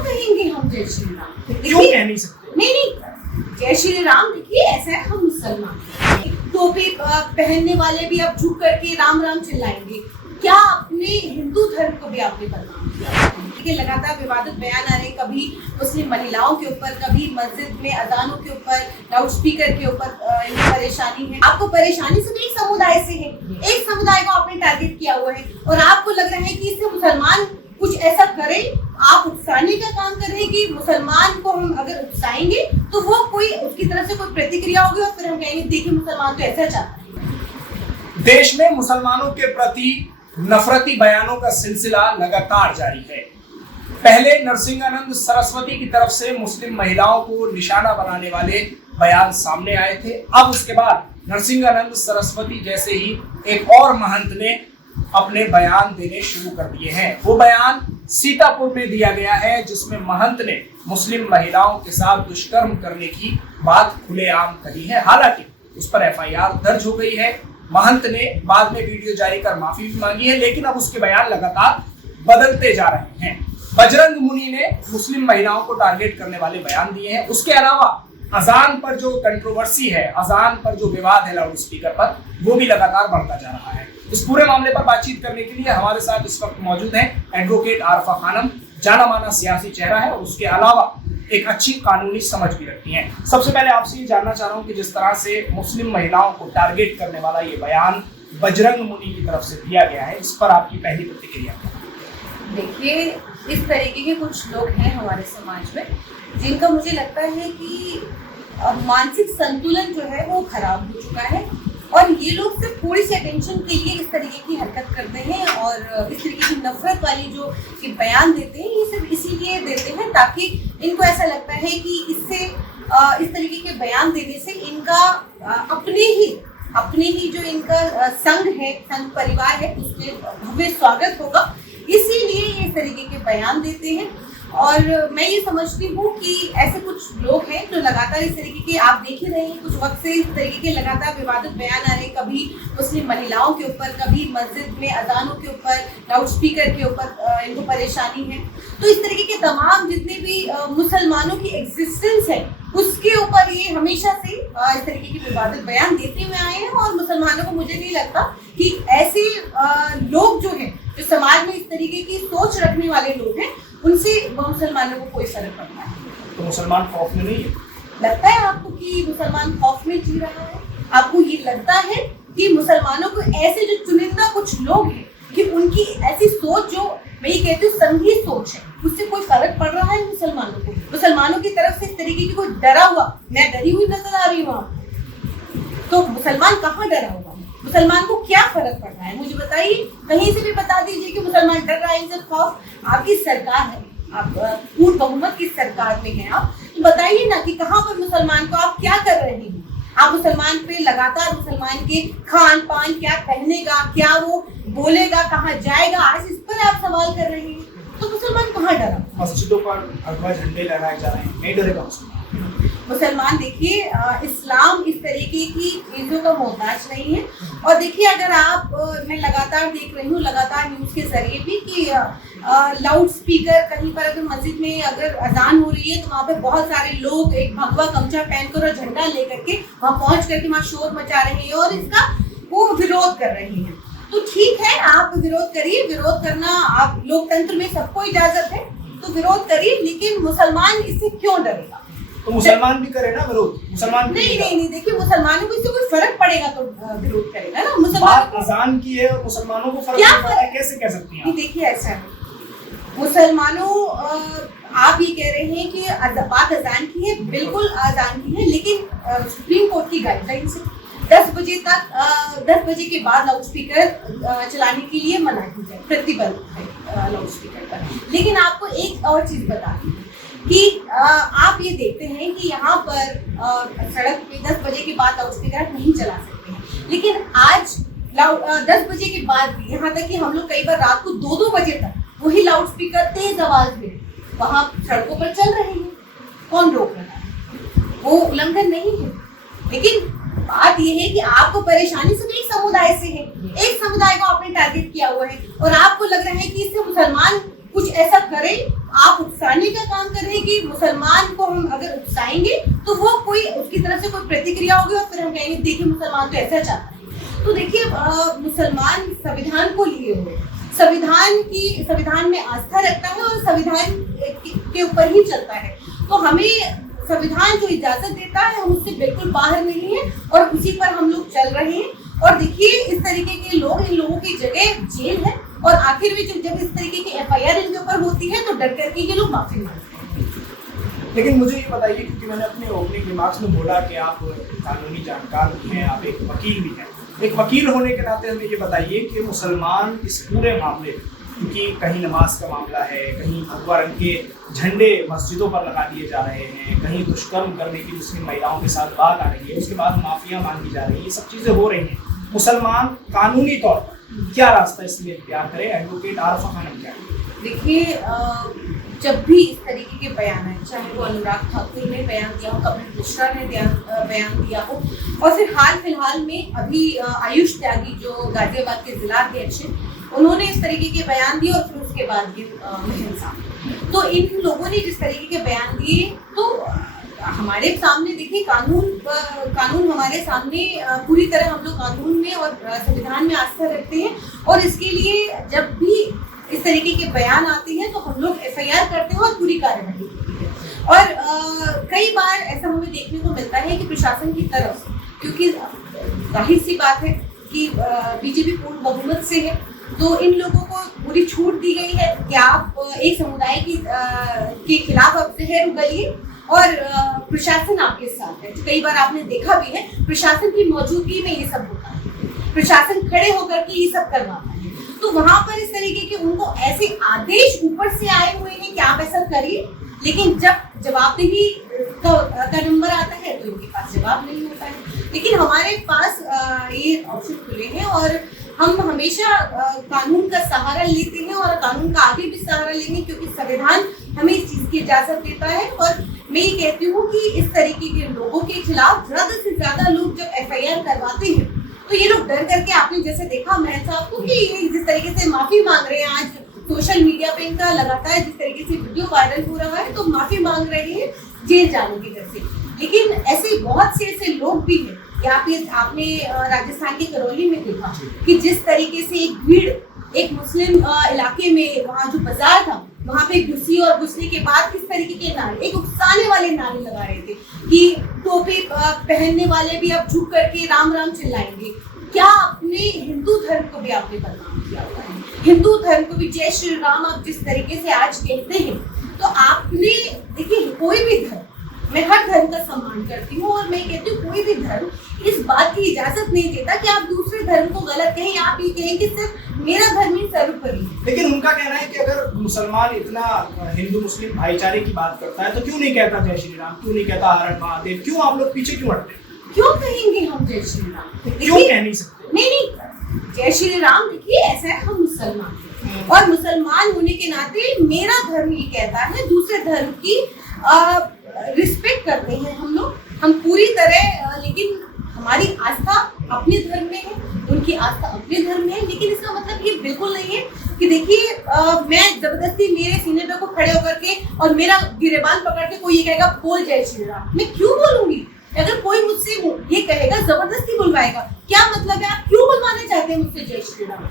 कहेंगे हम जय श्री राम? क्यों कह नहीं सकते? नहीं, जय श्री राम देखिए ऐसा है, हम मुसलमान हैं। टोपी पहनने वाले भी अब झुक करके राम राम चिल्लाएंगे। क्या अपने हिंदू धर्म को भी आपने बदनाम किया? देखिए लगातार विवादित बयान आ रहे हैं, कभी मुस्लिम महिलाओं के ऊपर, कभी मस्जिद में अजानों के ऊपर, लाउड स्पीकर के ऊपर परेशानी है। आपको परेशानी सिर्फ एक समुदाय से है, एक समुदाय को आपने टारगेट किया हुआ है और आपको लग रहा है कि इससे मुसलमान कुछ ऐसा करें, आप उकसाने का काम कर रहे हैं कि मुसलमान को हम अगर उकसाएंगे तो वो कोई उसकी तरफ से कोई प्रतिक्रिया होगी और फिर हम कहेंगे देखिए मुसलमान तो ऐसा चाहता है। देश में मुसलमानों के प्रति नफरती बयानों का सिलसिला लगातार जारी है। पहले नरसिंहानंद सरस्वती की तरफ से मुस्लिम महिलाओं को निशाना बनाने वाले बयान सामने आए थे। अब उसके बाद नरसिंहानंद सरस्वती जैसे ही एक और महंत ने अपने बयान देने शुरू कर दिए हैं। वो बयान सीतापुर में दिया गया है, जिसमें महंत ने मुस्लिम महिलाओं के साथ दुष्कर्म करने की बात खुलेआम कही है। हालांकि उस पर एफआईआर दर्ज हो गई है। महंत ने बाद में वीडियो जारी कर माफी भी मांगी है, लेकिन अब उसके बयान लगातार बदलते जा रहे हैं। बजरंग मुनि ने मुस्लिम महिलाओं को टारगेट करने वाले बयान दिए हैं। उसके अलावा अजान पर जो कंट्रोवर्सी है, अजान पर जो विवाद है लाउड स्पीकर पर, वो भी लगातार बढ़ता जा रहा है। इस पूरे मामले पर बातचीत करने के लिए हमारे साथ इस वक्त मौजूद हैं एडवोकेट आरफा खानम, जाना माना सियासी चेहरा है और उसके अलावा एक अच्छी कानूनी समझ भी रखती हैं। सबसे पहले आपसे ये जानना चाह रहा हूँ कि जिस तरह से मुस्लिम महिलाओं को टारगेट करने वाला ये बयान बजरंग मुनि की तरफ से दिया गया है, इस पर आपकी पहली प्रतिक्रिया? देखिए, इस तरीके के कुछ लोग हैं हमारे समाज में जिनका मुझे लगता है कि मानसिक संतुलन जो है वो खराब हो चुका है और ये लोग सिर्फ थोड़ी सी अटेंशन के लिए इस तरीके की हरकत करते हैं और इस तरीके की नफरत वाली जो बयान देते हैं, ये सिर्फ इसीलिए देते हैं ताकि इनको ऐसा लगता है कि इससे इस तरीके के बयान देने से इनका अपने ही जो इनका संघ है, संघ परिवार है, उसमें भव्य स्वागत होगा, इसीलिए ये इस तरीके के बयान देते हैं। और मैं ये समझती हूँ कि ऐसे कुछ लोग हैं जो लगातार इस तरीके के, आप देख ही रहे हैं कुछ वक्त से इस तरीके के लगातार विवादित बयान आ रहे हैं, कभी मुस्लिम महिलाओं के ऊपर, कभी मस्जिद में अजानों के ऊपर, लाउड स्पीकर के ऊपर इनको परेशानी है। तो इस तरीके के तमाम जितने भी मुसलमानों की एग्जिस्टेंस है उसके ऊपर ये हमेशा से इस तरीके के विवादित बयान देते हुए आए हैं और मुसलमानों को, मुझे नहीं लगता कि ऐसे लोग जो हैं, जो समाज में इस तरीके की सोच रखने वाले लोग हैं, उनसे मुसलमानों को कोई फर्क पड़ता है। तो मुसलमान खौफ में नहीं है? लगता है आपको कि मुसलमान खौफ में जी रहा है? आपको ये लगता है कि मुसलमानों को ऐसे जो चुनिंदा कुछ लोग हैं कि उनकी ऐसी सोच, जो मैं ये कहती हूँ संघी सोच है, उससे कोई फर्क पड़ रहा है मुसलमानों को? मुसलमानों की तरफ से इस तरीके की कोई डरा हुआ, मैं डरी हुई नजर आ रही हूँ आपको, तो मुसलमान कहाँ डरा हुआ? मुसलमान को क्या फर्क पड़ रहा है मुझे बताइए, कहीं से भी बता दीजिए कि मुसलमान डर रहा है इनसे खौफ। आपकी सरकार है, आप पूर्ण बहुमत की सरकार में हैं, आप तो बताइए ना कि कहाँ पर मुसलमान को आप क्या कर रहे हैं? आप मुसलमान पे लगातार मुसलमान के खान पान, क्या पहनेगा, क्या वो बोलेगा, कहाँ जाएगा, आज इस पर आप सवाल कर रहे हैं, तो मुसलमान कहाँ डरा? मस्जिदों पर भगवा झंडे लहराए जा रहे हैं, नहीं डरेगा मुसलमान? देखिए, इस्लाम इस तरीके की चीजों का मोहताज नहीं है। और देखिए, अगर आप, मैं लगातार देख रही हूँ, लगातार न्यूज के जरिए भी कि लाउड स्पीकर कहीं पर अगर मस्जिद में अगर अजान हो रही है तो वहाँ पे बहुत सारे लोग एक भगवा गमछा पहनकर और झंडा लेकर के वहाँ पहुँच करके वहाँ शोर मचा रहे हैं और इसका वो विरोध कर रहे हैं। तो ठीक है, आप विरोध करिए, विरोध करना, आप लोकतंत्र में सबको इजाजत है, तो विरोध करिए, लेकिन मुसलमान इससे क्यों डरेगा? तो मुसलमान भी करे ना विरोध, मुसलमान नहीं, देखिए, मुसलमानों को इससे कोई फर्क पड़ेगा तो विरोध करेगा ना। मुसलमान अजान की है और मुसलमानों को फर्क पड़ रहा है, कैसे कह सकती हैं? देखिए, ऐसा है, मुसलमानों, आप ये कह रहे हैं कि बात अजान की है, बिल्कुल अजान की है, लेकिन सुप्रीम कोर्ट की गाइडलाइन से 10 बजे तक, 10 बजे के बाद लाउड स्पीकर चलाने के लिए मना की जाए, प्रतिबंध है लाउड स्पीकर पर। लेकिन आपको एक और चीज बता दी कि आप ये देखते हैं कि यहाँ पर सड़क पे 10 बजे के बाद लाउड स्पीकर नहीं चला सकते हैं, लेकिन आज 10 बजे के बाद भी, यहाँ तक कि हम लोग कई बार रात को 2-2 बजे तक वही लाउड स्पीकर तेज आवाज में वहाँ सड़कों पर चल रहे हैं। कौन रोक रहा है? वो उल्लंघन नहीं है। लेकिन बात यह है कि आपको परेशानी सिर्फ एक समुदाय से है, एक समुदाय को आपने टारगेट किया हुआ है और आपको लग रहा है कि इससे मुसलमान कुछ ऐसा करे आप उकसाने का काम कर रहे हैं कि मुसलमान को हम अगर उकसाएंगे तो वो कोई उसकी तरफ से कोई प्रतिक्रिया होगी और फिर हम कहेंगे देखिए मुसलमान तो ऐसा चाहता है। तो देखिए मुसलमान संविधान को लिए हुए, संविधान में आस्था रखता है और संविधान के ऊपर ही चलता है। तो हमें संविधान जो इजाजत देता है हम उससे बिल्कुल बाहर नहीं है और उसी पर हम लोग चल रहे हैं। और देखिए इस तरीके के लोग, इन लोगों की जगह जेल है और आखिर में जब इस तरीके की FIR इनके ऊपर होती है तो डर करके ये लोग माफी मांगते हैं। लेकिन मुझे ये बताइए, क्योंकि मैंने अपने ओपनिंग रिमार्क्स में बोला कि आप कानूनी जानकार भी हैं, आप एक वकील भी हैं, एक वकील होने के नाते हमें ये बताइए कि मुसलमान इस पूरे मामले, क्योंकि कहीं नमाज का मामला है, कहीं भगवा रंग के झंडे मस्जिदों पर लगा दिए जा रहे हैं, कहीं दुष्कर्म करने की मुस्लिम महिलाओं के साथ बात आ रही है, उसके बाद माफिया मांगी जा रही है, ये सब चीज़ें हो रही हैं। मुसलमान कानूनी तौर पर क्या रास्ता इसलिए इख्तियार करे? एडवोकेट आरफा खानम क्या है? देखिए जब भी इस तरीके के बयान आए, चाहे वो अनुराग ठाकुर ने बयान दिया हो, कपिल मिश्रा ने बयान दिया हो, और फिर हाल फिलहाल में अभी आयुष त्यागी जो गाजियाबाद के जिला अध्यक्ष हैं, उन्होंने इस तरीके के बयान दिए और फिर उसके बाद ये महन साहब। तो इन लोगों ने जिस तरीके के बयान दिए तो हमारे सामने देखिए कानून हमारे सामने पूरी तरह हम लोग कानून में और संविधान में आस्था रखते हैं और इसके लिए जब भी इस तरीके के बयान आते हैं तो हम लोग FIR करते हैं और पूरी कार्रवाई होती है। और कई बार ऐसा हमें देखने को मिलता है कि प्रशासन की तरफ से, क्योंकि जाहिर सी बात है कि BJP पूर्ण बहुमत से है, तो इन लोगों को पूरी छूट दी गई है कि आप एक समुदाय के खिलाफ आप जहर उगलिए और प्रशासन आपके साथ है। कई बार आपने देखा भी है प्रशासन की मौजूदगी में ये सब होता है, प्रशासन खड़े होकर के ये सब करवाता है। तो वहां पर इस तरीके के उनको ऐसे आदेश ऊपर से आए हुए हैं कि आप ऐसा करिए, लेकिन जब जवाबदेही का नंबर आता है तो इनके पास जवाब नहीं होता है। लेकिन हमारे पास ये ऑप्शन खुले हैं और हम हमेशा कानून का सहारा लेते हैं और कानून का आगे भी सहारा लेंगे, क्योंकि संविधान हमें इस चीज की इजाजत देता है। और मैं ये कहती हूँ कि इस तरीके के लोगों के खिलाफ ज्यादा से ज्यादा लोग जब FIR करवाते हैं तो ये लोग डर करके, आपने जैसे देखा महन साहब को कि ये जिस तरीके से माफी मांग रहे हैं, आज सोशल मीडिया पे इनका लगातार जिस तरीके से वीडियो वायरल हो रहा है, तो माफी मांग रहे हैं जेल जाने की डर से। लेकिन ऐसे बहुत से ऐसे लोग भी हैं, आपने राजस्थान के करौली में देखा कि जिस तरीके से एक भीड़ एक मुस्लिम इलाके में, वहाँ जो बाजार था वहाँ पे घुसी और घुसने के बाद किस तरीके के नारे, एक उकसाने वाले नारे लगा रहे थे कि टोपी पहनने वाले भी अब झुक करके राम राम चिल्लाएंगे। क्या अपने हिंदू धर्म को भी आपने बदनाम किया हुआ है? हिंदू धर्म को भी जय श्री राम आप जिस तरीके से आज कहते हैं, तो आपने देखिए कोई भी धर्म, मैं हर धर्म का सम्मान करती हूँ और मैं कहती हूँ कोई भी धर्म इस बात की इजाजत नहीं देता कि आप दूसरे धर्म को गलत कहें, आप ये कहें कि सिर्फ मेरा धर्म ही सर्वोपरि है। लेकिन उनका कहना है कि अगर मुसलमान इतना हिंदू मुस्लिम भाईचारे की बात करता है तो क्यों नहीं कहता जय श्री राम, क्यों नहीं कहता हर हर महादेव, क्यों आप लोग पीछे क्यों हटते हैं? क्यों कहेंगे हम जय श्री राम? क्यों कह नहीं सकते? नहीं, जय श्री राम देखिए ऐसा है, हम मुसलमान हैं और मुसलमान होने के नाते मेरा धर्म ये कहता है, दूसरे धर्म की रिस्पेक्ट करते हैं हम लोग, हम पूरी तरह। लेकिन हमारी आस्था अपने धर्म में है, उनकी आस्था अपने धर्म में है। लेकिन इसका मतलब ये बिल्कुल नहीं है कि देखिए मैं जबरदस्ती मेरे सीने पे को खड़े होकर के और मेरा गिरेबान पकड़ के कोई ये कहेगा बोल जय श्री राम, मैं क्यों बोलूंगी? अगर कोई मुझसे ये कहेगा, जबरदस्ती बुलवाएगा, क्या मतलब है? आप क्यों बुलवाना चाहते हैं मुझसे जय श्री राम?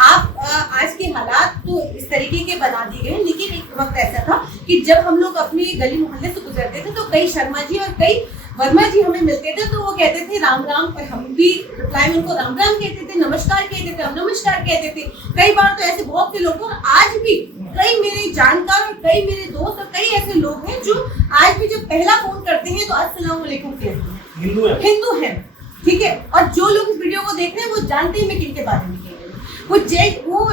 आप आज के हालात तो इस तरीके के बना दिए गए। लेकिन एक वक्त ऐसा था कि जब हम लोग अपने गली मोहल्ले से गुजरते थे तो कई शर्मा जी और कई वर्मा जी हमें मिलते थे, तो वो कहते थे राम राम, और हम भी रिप्लाई में उनको राम राम कहते थे, नमस्कार कहते थे, हम नमस्कार कहते थे। कई बार तो ऐसे बहुत से लोग, और आज भी कई मेरे जानकार और कई मेरे दोस्त और कई ऐसे लोग हैं जो आज भी जब पहला फोन करते हैं तो अस्सलाम वालेकुम कहते हैं, हिंदू है, ठीक है। और जो लोग इस वीडियो को देख रहे हैं वो जानते हैं मैं किनके बारे में कह रही हूँ। वो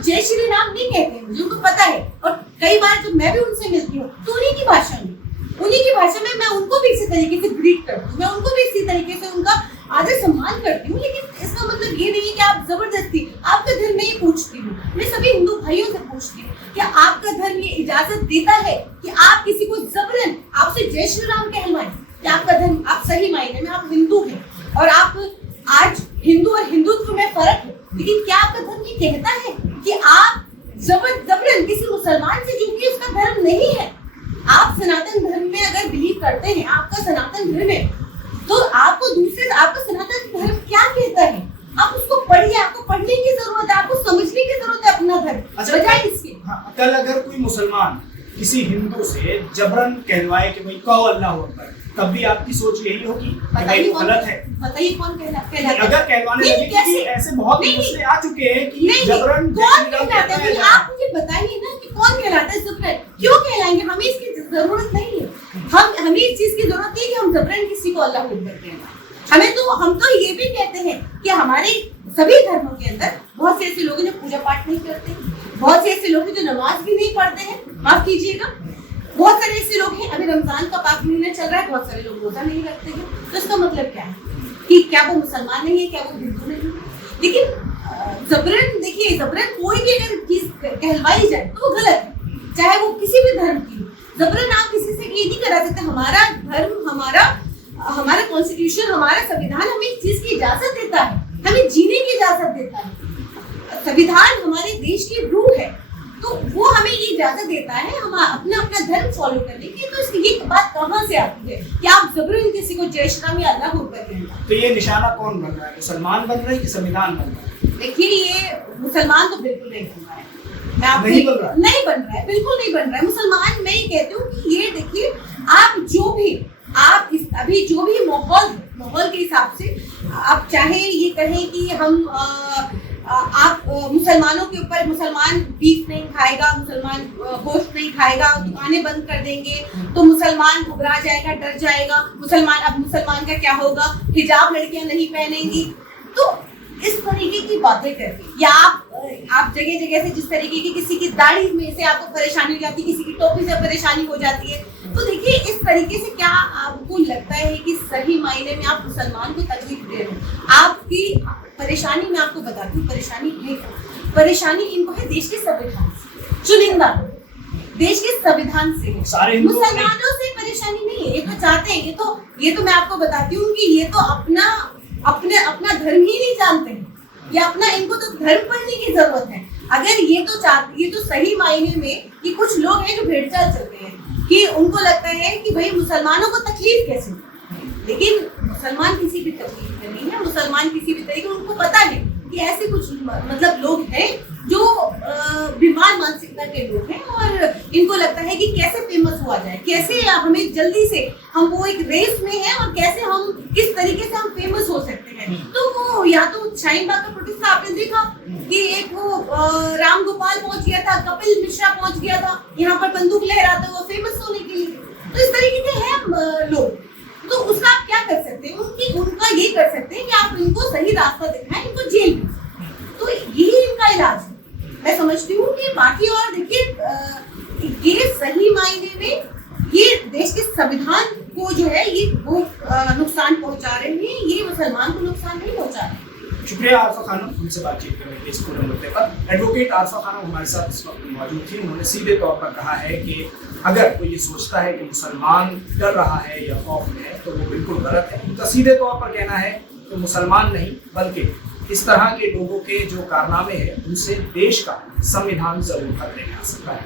जय श्री राम नहीं कहते हैं, मुझे उनको पता है। और कई बार जब मैं भी उनसे मिलती हूँ तो उन्हीं की भाषा में मैं उनको भी इसी तरीके से ग्रीट करती हूँ, मैं उनको भी इसी तरीके से उनका आदर सम्मान करती हूँ। लेकिन इसका मतलब ये नहीं है कि आप जबरदस्ती, आपका धर्म मैं ये पूछती हूँ, मैं सभी हिंदू भाइयों से पूछती हूँ, क्या आपका धर्म ये इजाजत देता है कि आप किसी को जबरन आपसे जय श्री राम कहलवाएं? क्या आपका धर्म, आप सही मायने में आप हिंदू हैं और आप आज हिंदू और हिंदुत्व में फर्क है, लेकिन क्या आपका धर्म ये कहता है कि आप जबरन किसी मुसलमान से, जो कि उसका धर्म नहीं है। आप सनातन धर्म में अगर बिलीव करते हैं, आपका सनातन धर्म है, तो आपको दूसरे, आपका सनातन धर्म क्या कहता है आप उसको पढ़िए, आपको पढ़ने की जरूरत है, आपको समझने की जरूरत है अपना धर्म। अच्छा, बजाय इसके कल अगर कोई मुसलमान किसी हिंदू से जबरन कहलवाए कि भाई कहो अल्लाह अकबर, तब भी आपकी सोच यही होगी कि भाई वो गलत है। बताइए कौन कहलाता है? अगर कहलवाने लगे, क्योंकि ऐसे बहुत मसले आ चुके हैं कि जबरन कौन कहलाता है? आप मुझे बताइए ना कि कौन कहलाता है जबरन? क्यों कहलाएंगे? हमें इसकी जरूरत नहीं है। हमें इस चीज की जरूरत नहीं है कि हम जबरन किसी को अल्लाह अकबर कहना। हम तो ये भी कहते हैं कि हमारे सभी धर्मों के अंदर बहुत से ऐसे लोग हैं जो पूजा पाठ नहीं करते, बहुत से ऐसे लोग हैं जो नमाज भी नहीं पढ़ते हैं, माफ कीजिएगा, बहुत सारे ऐसे लोग हैं, अभी रमजान का पाक महीना चल रहा है, बहुत सारे लोग रोजा नहीं रखते हैं। तो इसका मतलब क्या है कि क्या वो मुसलमान नहीं है, क्या वो हिंदू नहीं है? लेकिन जबरन, देखिए जबरन कोई भी अगर चीज कहलवाई जाए तो वो गलत है, चाहे वो किसी भी धर्म की। जबरन आप किसी से ये नहीं करा सकते। हमारा धर्म, हमारा कॉन्स्टिट्यूशन, हमारा संविधान हमें इस चीज की इजाजत देता है, हमें जीने की इजाजत देता है। संविधान हमारे देश की रूह है, तो वो हमें ये इजाजत देता है हम अपना धर्म फॉलो करने की। तो इसकी ये बात कहाँ से आती है कि आप जबरन किसी को जय श्री राम या अल्लाह अकबर कहना? तो ये निशाना कौन बन रहा है? मुसलमान बन रहा है कि संविधान बन रहा है? देखिए, ये मुसलमान तो बिल्कुल नहीं बन रहा है। मैं आपको नहीं बन रहा है, बिल्कुल नहीं बन रहा है मुसलमान। मैं ये कहती हूँ कि ये देखिए, अभी जो भी माहौल के हिसाब से आप चाहे ये कहें कि हम आप मुसलमानों के ऊपर, मुसलमान बीफ नहीं खाएगा, मुसलमान गोश्त नहीं खाएगा, दुकानें बंद कर देंगे तो मुसलमान घबरा जाएगा, डर जाएगा, मुसलमान का क्या होगा, हिजाब लड़कियां नहीं पहनेंगी। तो इस तरीके की बातें करके, या आप जगह जगह से जिस तरीके की किसी की दाढ़ी में से आपको परेशानी हो जाती है, किसी की टोपी से परेशानी हो जाती है, तो देखिए इस तरीके से क्या आपको लगता है कि सही मायने में आप मुसलमान को तकलीफ दे रहे हैं? आपकी परेशानी मैं आपको बताती हूँ, परेशानी है क्या? परेशानी इनको है देश के संविधान से, चुनिंदा देश के संविधान से है। सारे मुसलमानों से परेशानी नहीं है, ये तो चाहते हैं, ये तो मैं आपको बताती हूँ कि ये तो अपना धर्म ही नहीं जानते हैं, या इनको तो धर्म पढ़ने की जरूरत है। अगर ये तो सही मायने में कि कुछ लोग हैं जो भेड़चाल चलते हैं कि उनको लगता है कि भाई मुसलमानों को तकलीफ कैसे, लेकिन मुसलमान किसी भी तकलीफ में नहीं है। मुसलमान किसी भी तरीके, उनको पता है कि ऐसे कुछ मतलब लोग हैं जो बीमार मानसिकता के लोग हैं, और इनको लगता है कि कैसे फेमस हुआ जाए, कैसे हमें जल्दी से, हम वो एक रेस में हैं और कैसे हम किस तरीके से हम फेमस हो सकते हैं। तो वो या तो शाहीन बाग का प्रोटेस्ट आपने देखा कि एक वो राम गोपाल पहुंच गया था, कपिल मिश्रा पहुंच गया था यहाँ पर बंदूक लहराते हुए फेमस होने के लिए। तो इस तरीके के हैं लोग, तो उसका आप क्या कर सकते हैं? उनका ये कर सकते हैं कि आप इनको सही रास्ता दिखाएं, इनको जेल में, तो यही इनका इलाज है। मैं समझती हूँ कि बाकी, और देखिए ये सही मायने में ये देश के संविधान को जो है ये वो नुकसान पहुंचा रहे हैं, ये मुसलमान को नुकसान नहीं पहुंचा रहे। शुक्रिया आरफा खानम, हमसे बातचीत करने के इस पूरे मुद्दे पर। एडवोकेट आरफा खानम हमारे साथ इस वक्त मौजूद थी। उन्होंने सीधे तौर पर कहा है कि अगर कोई ये सोचता है कि मुसलमान डर रहा है या खौफ में है तो वो बिल्कुल गलत है। उनका सीधे तौर पर कहना है कि मुसलमान नहीं बल्कि इस तरह के लोगों के जो कारनामे हैं उनसे देश का संविधान जरूर खतरे में आ सकता है।